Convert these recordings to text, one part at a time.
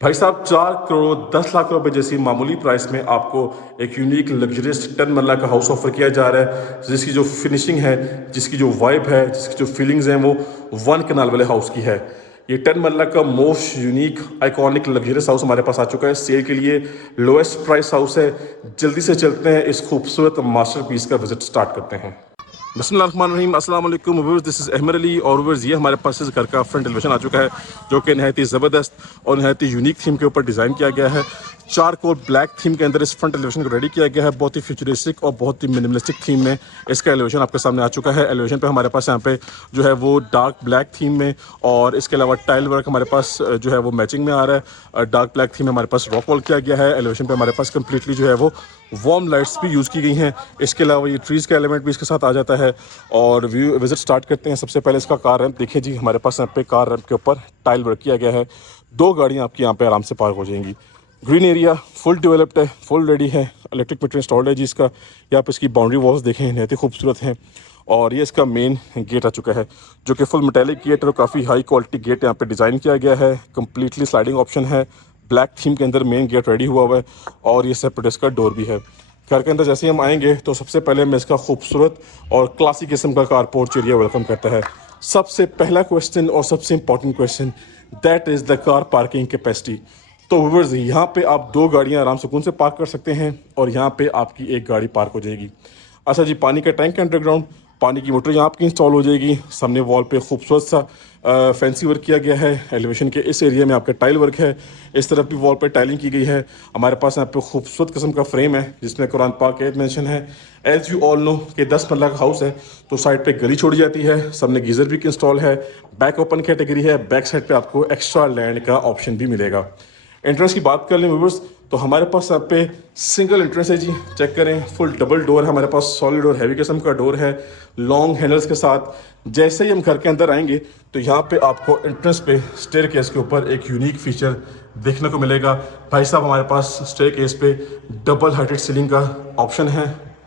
भाई साहब 4 करोड़ 10 लाख रुपए जैसी मामूली प्राइस में आपको एक यूनिक लग्जरियस 10 मरला का हाउस ऑफर किया जा रहा है, जिसकी जो फिनिशिंग है, जिसकी जो वाइब है, जिसकी जो फीलिंग्स हैं, वो 1 कनाल वाले हाउस की है। ये 10 मरला का most unique iconic luxurious house हमारे पास आ चुका है सेल के लिए। लोएस्ट प्राइस हाउस है। जल्दी से चलते हैं, इस खूबसूरत मास्टरपीस का विजिट स्टार्ट करते हैं। बिस्मिल्लाहिर्रहमानिर्रहीम, अस्सलाम वालेकुम viewers, this is Ahmed Ali. और व्यूअर्स, ये हमारे पास इस घर का फ्रंट एलिवेशन आ चुका है, जो कि नहायत ही ज़बरदस्त और नहायत ही यूनिक थीम के ऊपर डिज़ाइन किया गया है। चारकोल ब्लैक थीम के अंदर इस फ्रंट एलिवेशन को रेडी किया गया है। बहुत ही फ्यूचरिस्टिक और बहुत ही मिनिमलिस्टिक थीम में इसका एलिवेशन आपके सामने आ चुका है। एलिवेशन पे हमारे पास यहाँ पे जो है वो डार्क ब्लैक थीम में, और इसके अलावा टाइल वर्क हमारे पास जो है वो मैचिंग में आ रहा है। डार्क ब्लैक थीम में हमारे पास रॉक वॉल किया गया है। एलिवेशन पे हमारे पास कम्प्लीटली जो है वो वार्म लाइट्स भी यूज़ की गई हैं। इसके अलावा ये ट्रीज़ का एलिमेंट भी इसके साथ आ जाता है। और व्यू विजिट स्टार्ट करते हैं। सबसे पहले इसका कार रैंप देखिए जी, हमारे पास यहाँ पे कार रैंप के ऊपर टाइल वर्क किया गया है। 2 गाड़ियाँ आपकी यहाँ पे आराम से पार्क हो जाएंगी। ग्रीन एरिया फुल डेवलप्ड है, फुल रेडी है। इलेक्ट्रिक मीटर इंस्टॉल्ड है जी इसका। यहाँ पे इसकी बाउंड्री वॉल्स देखें, नहायत ही खूबसूरत हैं। और ये इसका मेन गेट आ चुका है, जो कि फुल मेटेलिक गेट और काफ़ी हाई क्वालिटी गेट यहाँ पे डिज़ाइन किया गया है। कम्प्लीटली स्लाइडिंग ऑप्शन है। ब्लैक थीम के अंदर मेन गेट रेडी हुआ हुआ है, और ये सेपरेट इसका डोर भी है। घर के अंदर जैसे ही हम आएंगे तो सबसे पहले हमें इसका खूबसूरत और क्लासिक किस्म का कार पोर्च एरिया वेलकम करता है। सबसे पहला क्वेश्चन और सबसे important question, that is the car parking capacity. तो व्यूअर्स, यहाँ पे आप 2 गाड़ियाँ आराम सुकून से पार्क कर सकते हैं, और यहाँ पे आपकी एक गाड़ी पार्क हो जाएगी। अच्छा जी, पानी का टैंक अंडरग्राउंड, पानी की मोटर यहाँ आपकी इंस्टॉल हो जाएगी। सामने वॉल पे खूबसूरत सा फैंसी वर्क किया गया है। एलिवेशन के इस एरिया में आपका टाइल वर्क है। इस तरफ भी वॉल पे टाइलिंग की गई है। हमारे पास यहाँ पे खूबसूरत किस्म का फ्रेम है, जिसमें कुरान पाक आयत मेंशन है। एज यू ऑल नो कि 10 मरला का हाउस है, तो साइड पे गली छोड़ी जाती है। सामने गीज़र भी इंस्टॉल है। बैक ओपन कैटेगरी है। बैक साइड पे आपको एक्स्ट्रा लैंड का ऑप्शन भी मिलेगा। एंट्रेंस की बात कर लें व्यूअर्स, तो हमारे पास यहाँ पे सिंगल एंट्रेंस है जी। चेक करें, फुल डबल डोर है हमारे पास, सॉलिड और हैवी किस्म का डोर है, लॉन्ग हैंडल्स के साथ। जैसे ही हम घर के अंदर आएंगे तो यहाँ पे आपको एंट्रेंस पे स्टेयरकेस के ऊपर एक यूनिक फीचर देखने को मिलेगा। भाई साहब, हमारे पास स्टेयरकेस पे डबल हाइटेड सीलिंग का ऑप्शन है।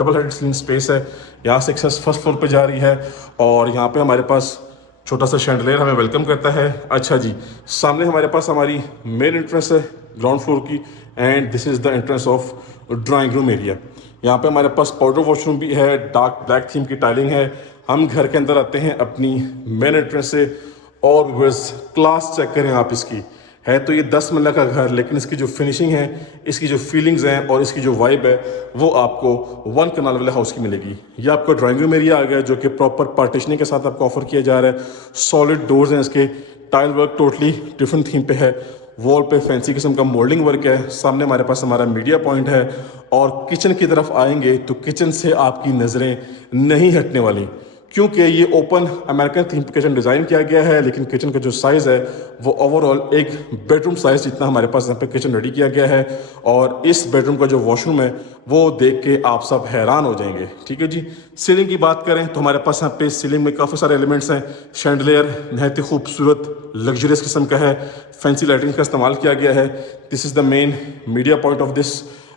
डबल हाइटेड सीलिंग स्पेस है। यहाँ से एक्सेस फर्स्ट फ्लोर पे जा रही है, और यहाँ पे हमारे पास छोटा सा शैंडलियर हमें वेलकम करता है। अच्छा जी, सामने हमारे पास हमारी मेन एंट्रेंस है ग्राउंड फ्लोर की, and this is the entrance of drawing room area. यहाँ पे हमारे पास पाउडर वॉशरूम भी है। डार्क ब्लैक थीम की टाइलिंग है। हम घर के अंदर आते हैं अपनी मेन एंट्रेंस से, और बस क्लास चेक करें आप इसकी। है तो ये 10 मरला का घर, लेकिन इसकी जो फिनिशिंग है, इसकी जो फीलिंग्स हैं और इसकी जो वाइब है, वो आपको 1 कनाल वाले हाउस की मिलेगी। ये आपका ड्राइंग रूम एरिया आ गया, जो कि प्रॉपर पार्टीशनिंग के साथ आपको ऑफर किया जा रहा है। सॉलिड डोर्स हैं इसके। Tile work totally different theme पे है। वॉल पे फैंसी किस्म का मोल्डिंग वर्क है। सामने हमारे पास हमारा मीडिया पॉइंट है, और किचन की तरफ आएंगे तो किचन से आपकी नज़रें नहीं हटने वाली, क्योंकि ये ओपन अमेरिकन थीम पे किचन डिज़ाइन किया गया है। लेकिन किचन का जो साइज़ है वो ओवरऑल एक बेडरूम साइज़ जितना हमारे पास यहाँ पे किचन रेडी किया गया है। और इस बेडरूम का जो वॉशरूम है वो देख के आप सब हैरान हो जाएंगे। ठीक है जी। सीलिंग की बात करें तो हमारे पास यहाँ पे सीलिंग में काफ़ी सारे एलिमेंट्स हैं। शैंडलियर नहायत ही खूबसूरत लग्जरियस किस्म का है। फैंसी लाइटिंग का इस्तेमाल किया गया है। This is the main media point of this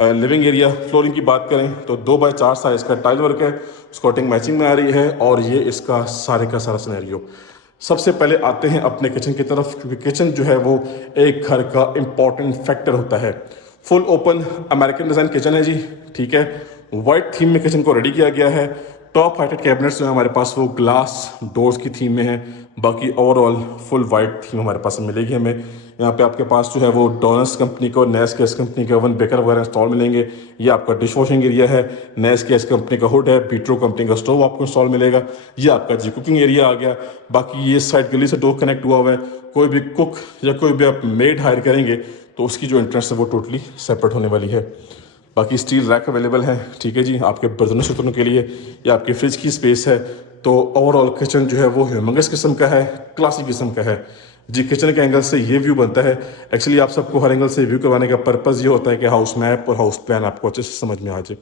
living area. Flooring की बात करें तो 2x4 साइज का टाइल वर्क है। स्कॉटिंग मैचिंग में आ रही है, और ये इसका सारे का सारा सिनेरियो। सबसे पहले आते हैं अपने किचन की तरफ, क्योंकि किचन जो है वो एक घर का इम्पॉर्टेंट फैक्टर होता है। Full open American design kitchen है जी। ठीक है, वाइट थीम में किचन को रेडी किया गया है। टॉप हाइटेड कैबिनेट्स जो है हमारे पास वो ग्लास डोर्स की थीम में है। बाकी ओवरऑल फुल वाइट थीम हमारे पास मिलेगी हमें। यहाँ पे आपके पास जो है वो डोनस कंपनी को, नेस्केस कंपनी के ओवन बेकर वगैरह इंस्टॉल मिलेंगे। ये आपका डिश वॉशिंग एरिया है। नेस्केस कंपनी का हुड है। पीट्रो कंपनी का स्टोव आपको इंस्टॉल मिलेगा। ये आपका जी कुकिंग एरिया आ गया। बाकी ये साइड गली से डोर कनेक्ट हुआ हुआ है। कोई भी कुक या कोई भी आप मेड हायर करेंगे तो उसकी जो इंटरेस्ट है वो टोटली सेपरेट होने वाली है। बाकी स्टील रैक अवेलेबल है। ठीक है जी, आपके बर्तनों शर्तनों के लिए। या आपके फ्रिज की स्पेस है। तो ओवरऑल किचन जो है वो ह्यूमंगस किस्म का है, क्लासिक किस्म का है जी। किचन के एंगल से ये व्यू बनता है। एक्चुअली आप सबको हर एंगल से व्यू करवाने का पर्पज़ ये होता है कि हाउस मैप और हाउस प्लान आपको अच्छे से समझ में आ जाए।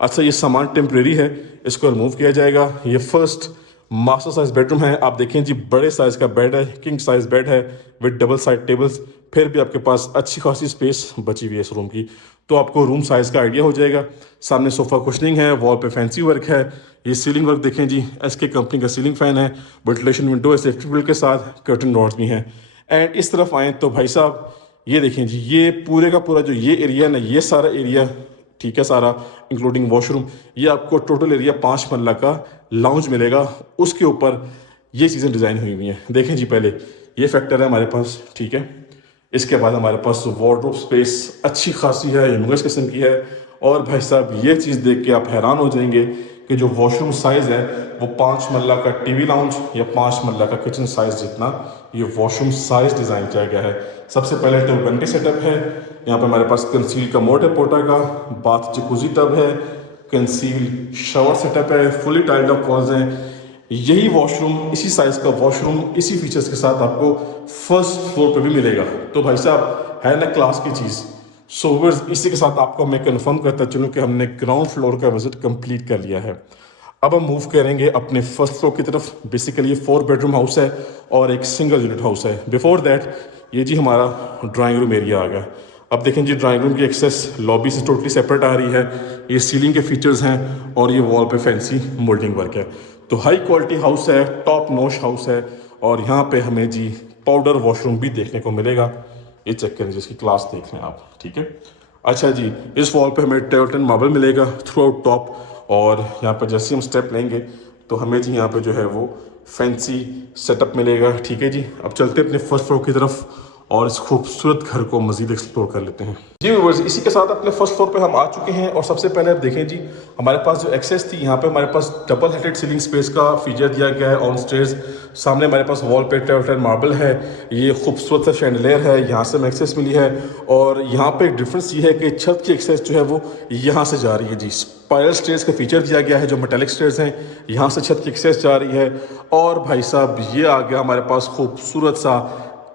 अच्छा, ये सामान टेम्प्रेरी है, इसको रिमूव किया जाएगा। ये फर्स्ट मास्टर साइज बेडरूम है। आप देखें जी, बड़े साइज का बेड है, किंग साइज बेड है विद डबल साइड टेबल्स। फिर भी आपके पास अच्छी खासी स्पेस बची हुई है इस रूम की, तो आपको रूम साइज़ का आइडिया हो जाएगा। सामने सोफ़ा कुशनिंग है, वॉल पे फैंसी वर्क है। ये सीलिंग वर्क देखें जी, एसके कंपनी का सीलिंग फ़ैन है, वेंटिलेशन विंडो है सेफ्टी बिल्ड के साथ, कर्टन रॉड्स भी हैं। एंड इस तरफ आएँ तो भाई साहब, ये देखें जी, ये पूरे का पूरा जो ये एरिया है ना, ये सारा एरिया, ठीक है, सारा इंक्लूडिंग वॉशरूम, ये आपको टोटल एरिया 5 मरला का लाउंज मिलेगा। उसके ऊपर ये चीज़ें डिज़ाइन हुई हुई हैं। देखें जी, पहले ये फैक्टर है हमारे पास, ठीक है। इसके बाद हमारे पास वार्डरोब स्पेस अच्छी खासी है, ह्यूमंगस किस्म की है। और भाई साहब, ये चीज़ देख के आप हैरान हो जाएंगे कि जो वॉशरूम साइज़ है वो 5 मरला का टीवी लाउंज या 5 मरला का किचन साइज़ जितना ये वॉशरूम साइज़ डिज़ाइन किया गया है। सबसे पहले तो वेंटी सेटअप है। यहाँ पे हमारे पास कंसील का मोटर पोटा का बाथ जकूजी टब है, कंसील शावर सेटअप है, फुली टाइल्ड अप वॉल्स हैं। यही वॉशरूम, इसी साइज़ का वॉशरूम, इसी फीचर्स के साथ आपको फर्स्ट फ्लोर पे भी मिलेगा। तो भाई साहब, है ना क्लास की चीज़। सो इसी के साथ आपको मैं कंफर्म करता चलूँ कि हमने ग्राउंड फ्लोर का विजिट कंप्लीट कर लिया है। अब हम मूव करेंगे अपने फर्स्ट फ्लोर की तरफ। बेसिकली ये 4 बेडरूम हाउस है और एक सिंगल यूनिट हाउस है। बिफोर दैट ये जी हमारा ड्राइंग रूम एरिया आ गया। अब देखें जी, ड्राइंग रूम की एक्सेस लॉबी से टोटली सेपरेट आ रही है। ये सीलिंग के फीचर्स हैं और ये वॉल पे फैंसी मोल्डिंग वर्क है। तो हाई क्वालिटी हाउस है, टॉप नॉच हाउस है। और यहाँ पे हमें जी पाउडर वॉशरूम भी देखने को मिलेगा। ये चेक करें, जिसकी क्लास देख लें आप, ठीक है। अच्छा जी, इस वॉल पे हमें टेल्टन मार्बल मिलेगा थ्रू आउट टॉप। और यहाँ पर जैसे हम स्टेप लेंगे तो हमें जी यहाँ पे जो है वो फैंसी सेटअप मिलेगा, ठीक है जी। अब चलते हैं अपने फर्स्ट फ्लोर की तरफ और इस खूबसूरत घर को मजीद एक्सप्लोर कर लेते हैं जी व्यूअर्स। इसी के साथ अपने फर्स्ट फ्लोर पे हम आ चुके हैं। और सबसे पहले आप देखें जी, हमारे पास जो एक्सेस थी, यहाँ पे हमारे पास डबल हेडेड सीलिंग स्पेस का फीचर दिया गया है ऑन स्टेयर्स। सामने हमारे पास वॉल पे टेल्टन मार्बल है, ये खूबसूरत सा शैंडलियर है, यहाँ से हमें एक्सेस मिली है। और यहाँ पे एक डिफरेंस ये है कि छत की एक्सेस जो है वो यहाँ से जा रही है जी। स्पाइरल स्टेयर्स का फीचर दिया गया है, जो मेटेलिक स्टेयर्स हैं, यहाँ से छत की एक्सेस जा रही है। और भाई साहब, ये आ गया हमारे पास खूबसूरत सा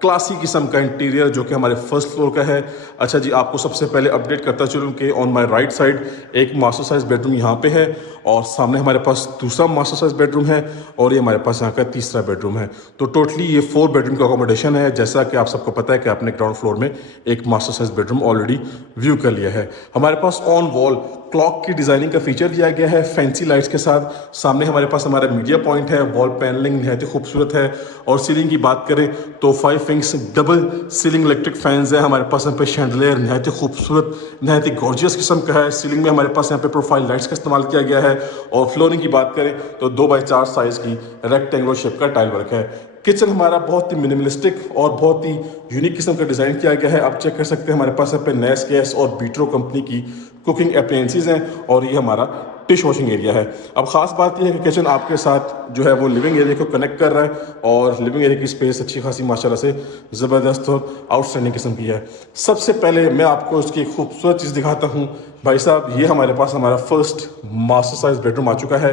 क्लासी किस्म का इंटीरियर, जो कि हमारे फर्स्ट फ्लोर का है। अच्छा जी, आपको सबसे पहले अपडेट करता चलूँ कि ऑन माय राइट साइड एक मास्टर साइज बेडरूम यहाँ पे है और सामने हमारे पास दूसरा मास्टर साइज बेडरूम है और ये हमारे पास यहाँ का तीसरा बेडरूम है। तो टोटली ये 4 बेडरूम का अकोमोडेशन है। जैसा कि आप सबको पता है कि आपने ग्राउंड फ्लोर में एक master size bedroom already view कर लिया है। हमारे पास ऑन वॉल क्लॉक की डिजाइनिंग का फीचर दिया गया है फैंसी लाइट्स के साथ। सामने हमारे पास हमारा मीडिया पॉइंट है, वॉल पैनलिंग नहायत ही खूबसूरत है। और सीलिंग की बात करें तो 5 inch double ceiling electric fans है हमारे पास। यहाँ पे शैंडलियर नहायत ही खूबसूरत, नहायत ही गॉर्जियस किस्म का है। सीलिंग में हमारे पास यहाँ पे प्रोफाइल लाइट्स का इस्तेमाल किया गया है। और फ्लोरिंग की बात करें तो 2x4 साइज की रेक्टेंगुलर शेप का टाइल वर्क है। किचन हमारा बहुत ही मिनिमलिस्टिक और बहुत ही यूनिक किस्म का डिज़ाइन किया गया है। आप चेक कर सकते हैं, हमारे पास यहाँ पे नेस गैस और बीट्रो कंपनी की कुकिंग अप्लायंसेस हैं। और ये हमारा डिश वॉशिंग एरिया है। अब ख़ास बात यह है कि किचन आपके साथ जो है वो लिविंग एरिया को कनेक्ट कर रहा है और लिविंग एरिया की स्पेस अच्छी खासी माशाल्लाह से ज़बरदस्त और आउटस्टैंडिंग किस्म की है। सबसे पहले मैं आपको इसकी एक खूबसूरत चीज़ दिखाता हूँ। भाई साहब, ये हमारे पास हमारा फर्स्ट मास्टर साइज बेडरूम आ चुका है।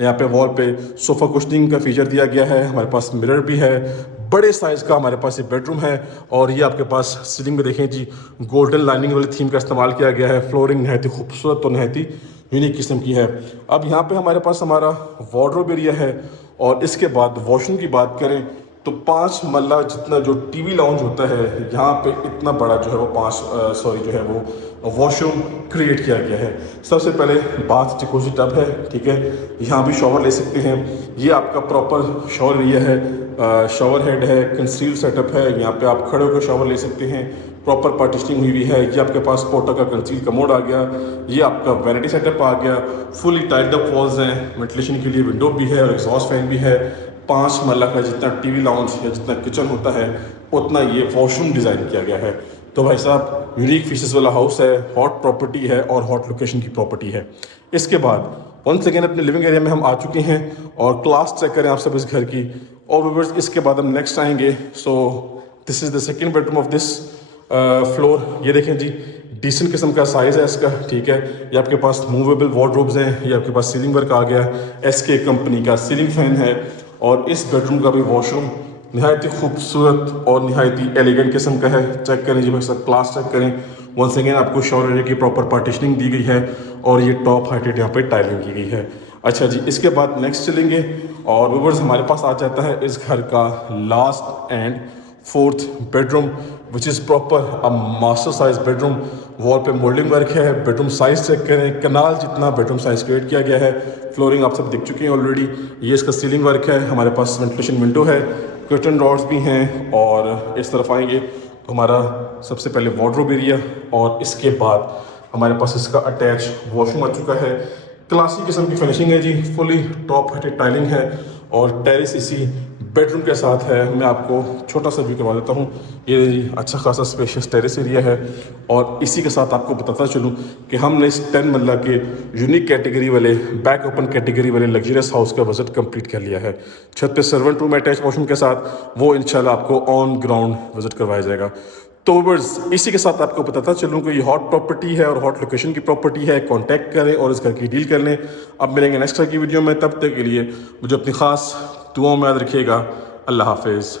यहाँ पे वॉल पे सोफ़ा कुशनिंग का फीचर दिया गया है, हमारे पास मिरर भी है, बड़े साइज़ का हमारे पास ये बेडरूम है। और ये आपके पास सीलिंग में देखें जी, गोल्डन लाइनिंग वाली थीम का इस्तेमाल किया गया है। फ्लोरिंग नहायत ही खूबसूरत और नहायत ही यूनिक किस्म की है। अब यहाँ पे हमारे पास हमारा वार्डरोब एरिया है। और इसके बाद वॉशरूम की बात करें तो 5 मरला जितना जो टीवी लाउंज होता है, यहाँ पे इतना बड़ा जो है वो वॉशरूम क्रिएट किया गया है। सबसे पहले बाथ जकूजी टब है, ठीक है, यहाँ भी शॉवर ले सकते हैं। ये आपका प्रॉपर शॉवर एरिया है, शॉवर हेड है, कंसील सेटअप है, यहाँ पे आप खड़े होकर शॉवर ले सकते हैं। प्रॉपर पार्टिशनिंग हुई हुई है। ये आपके पास पोटा का कंसील कमोड आ गया, ये आपका वैनिटी सेटअप आ गया, फुली टाइल्ड अप वॉल्स हैं, वेंटिलेशन के लिए विंडो भी है और एग्जॉस्ट फैन भी है। 5 मरला का जितना टीवी लाउंज या जितना किचन होता है उतना ये वॉशरूम डिज़ाइन किया गया है। तो भाई साहब, यूनिक फीचर्स वाला हाउस है, हॉट प्रॉपर्टी है और हॉट लोकेशन की प्रॉपर्टी है। इसके बाद वंस अगेन अपने लिविंग एरिया में हम आ चुके हैं और क्लास चेक करें आप सब इस घर की। और इसके बाद हम नेक्स्ट आएंगे। So this is the second bedroom of this floor. ये देखें जी, डिसेंट किस्म का साइज़ है इसका, ठीक है। ये आपके पास मूवेबल वार्डरोब्स हैं, ये आपके पास सीलिंग वर्क आ गया, SK कंपनी का सीलिंग फैन है। और इस बेडरूम का भी वॉशरूम नहायत ही खूबसूरत और नहायत ही एलिगेंट किस्म का है। चेक करें जी भाई साहब, क्लास चेक करें। वंस अगेन आपको शॉवर एरिया की प्रॉपर पार्टीशनिंग दी गई है और ये टॉप हाइटेड यहाँ पे टाइलिंग की गई है। अच्छा जी, इसके बाद नेक्स्ट चलेंगे और व्यूअर्स हमारे पास आ जाता है इस घर का last and 4th bedroom, which is proper a master size bedroom. Wall पे मोल्डिंग वर्क है। बेडरूम साइज चेक करें, कनाल जितना बेडरूम साइज क्रिएट किया गया है। फ्लोरिंग आप सब देख चुके हैं ऑलरेडी। ये इसका सीलिंग वर्क है, हमारे पास वेंटिलेशन विंडो है, कर्टन रॉड्स भी हैं। और इस तरफ आएंगे तो हमारा सबसे पहले वार्डरोब एरिया और इसके बाद हमारे पास इसका अटैच वॉशरूम आ चुका है। क्लासिक किस्म की फिनिशिंग है जी, फुली टॉप हाइटेड टाइलिंग है और टेरेस इसी बेडरूम के साथ है। मैं आपको छोटा सा व्यू करवा देता हूँ। ये जी अच्छा खासा स्पेशियस टेरेस एरिया है और इसी के साथ आपको बताता चलूँ कि हमने इस 10 मरला के यूनिक कैटेगरी वाले बैक ओपन कैटेगरी वाले लग्जरियस हाउस का विजिट कंप्लीट कर लिया है। छत पे सर्वेंट रूम अटैच वॉशरूम के साथ, वो इंशाल्लाह आपको ऑन ग्राउंड विजिट करवाया जाएगा। तो बस इसी के साथ आपको बताता चलूँ कि ये हॉट प्रॉपर्टी है और हॉट लोकेशन की प्रॉपर्टी है। कांटेक्ट करें और इस घर की डील कर लें। अब मिलेंगे नेक्स्ट की वीडियो में, तब तक के लिए मुझे अपनी ख़ास दुआओं में याद रखिएगा। अल्लाह हाफिज़।